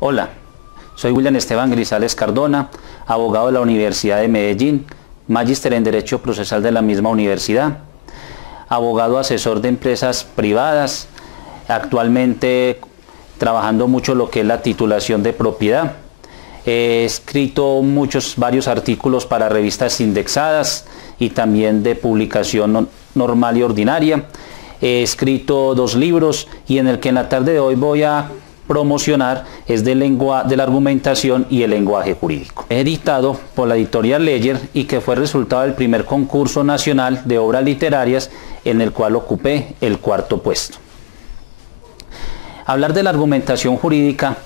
Hola, soy William Esteban Grisales Cardona, abogado de la Universidad de Medellín, magíster en Derecho Procesal de la misma universidad, abogado asesor de empresas privadas, actualmente trabajando mucho lo que es la titulación de propiedad. He escrito varios artículos para revistas indexadas y también de publicación normal y ordinaria. He escrito 2 libros y en el que en la tarde de hoy voy a promocionar es de la argumentación y el lenguaje jurídico. Editado por la editorial Ledger y que fue resultado del primer concurso nacional de obras literarias en el cual ocupé el 4º puesto. Hablar de la argumentación jurídica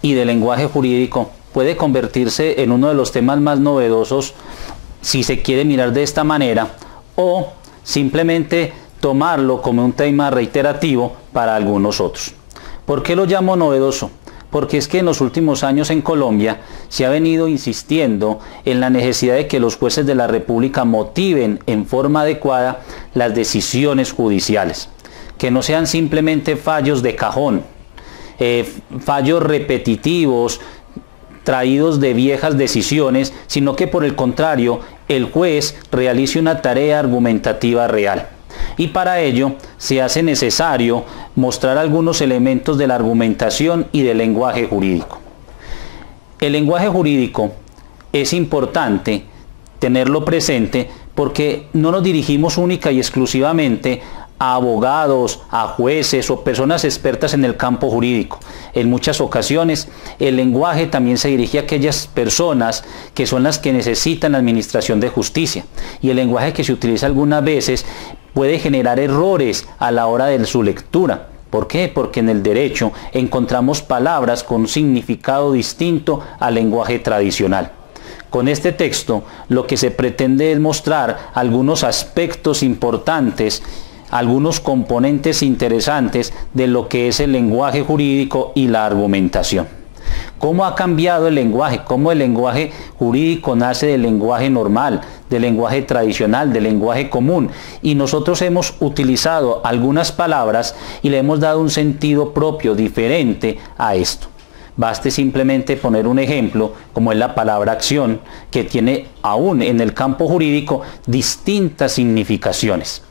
y del lenguaje jurídico puede convertirse en uno de los temas más novedosos si se quiere mirar de esta manera, o simplemente tomarlo como un tema reiterativo para algunos otros. ¿Por qué lo llamo novedoso? Porque es que en los últimos años en Colombia se ha venido insistiendo en la necesidad de que los jueces de la República motiven en forma adecuada las decisiones judiciales, que no sean simplemente fallos de cajón, fallos repetitivos, traídos de viejas decisiones, sino que por el contrario, el juez realice una tarea argumentativa real. Y para ello se hace necesario mostrar algunos elementos de la argumentación y del lenguaje jurídico. El lenguaje jurídico es importante tenerlo presente porque no nos dirigimos única y exclusivamente a abogados, a jueces o personas expertas en el campo jurídico. En muchas ocasiones el lenguaje también se dirige a aquellas personas que son las que necesitan la administración de justicia, y el lenguaje que se utiliza algunas veces puede generar errores a la hora de su lectura. ¿Por qué? Porque en el derecho encontramos palabras con un significado distinto al lenguaje tradicional. Con este texto lo que se pretende es mostrar algunos aspectos importantes, algunos componentes interesantes de lo que es el lenguaje jurídico y la argumentación. ¿Cómo ha cambiado el lenguaje? ¿Cómo el lenguaje jurídico nace del lenguaje normal, del lenguaje tradicional, del lenguaje común? Y nosotros hemos utilizado algunas palabras y le hemos dado un sentido propio, diferente a esto. Baste simplemente poner un ejemplo, como es la palabra acción, que tiene aún en el campo jurídico distintas significaciones.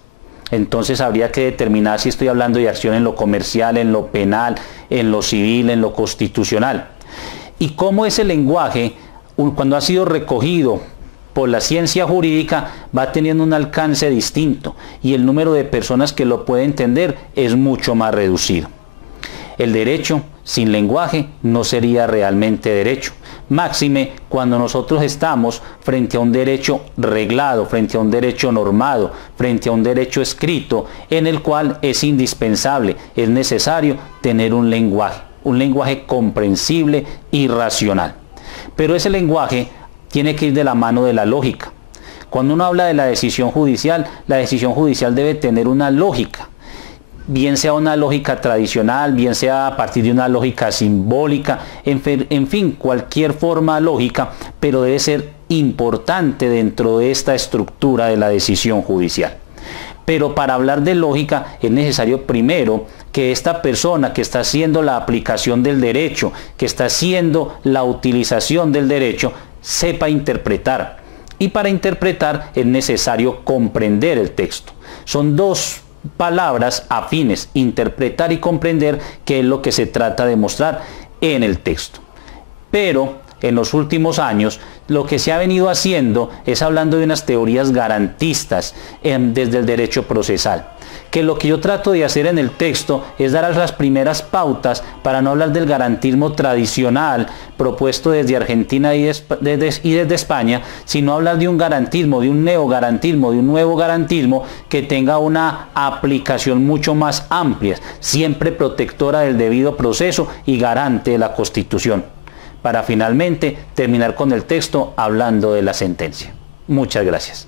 Entonces habría que determinar si estoy hablando de acción en lo comercial, en lo penal, en lo civil, en lo constitucional. Y cómo ese lenguaje, cuando ha sido recogido por la ciencia jurídica, va teniendo un alcance distinto y el número de personas que lo puede entender es mucho más reducido. El derecho sin lenguaje no sería realmente derecho. Máxime cuando nosotros estamos frente a un derecho reglado, frente a un derecho normado, frente a un derecho escrito, en el cual es indispensable, es necesario tener un lenguaje comprensible y racional. Pero ese lenguaje tiene que ir de la mano de la lógica. Cuando uno habla de la decisión judicial debe tener una lógica. Bien sea una lógica tradicional, bien sea a partir de una lógica simbólica, en fin, cualquier forma lógica, pero debe ser importante dentro de esta estructura de la decisión judicial. Pero para hablar de lógica es necesario primero que esta persona que está haciendo la aplicación del derecho, que está haciendo la utilización del derecho, sepa interpretar. Y para interpretar es necesario comprender el texto. Son dos palabras afines, interpretar y comprender, que es lo que se trata de mostrar en el texto. Pero en los últimos años lo que se ha venido haciendo es hablando de unas teorías garantistas desde el derecho procesal, que lo que yo trato de hacer en el texto es dar las primeras pautas para no hablar del garantismo tradicional propuesto desde Argentina y desde España, sino hablar de un garantismo, de un neogarantismo, de un nuevo garantismo que tenga una aplicación mucho más amplia, siempre protectora del debido proceso y garante de la Constitución, para finalmente terminar con el texto hablando de la sentencia. Muchas gracias.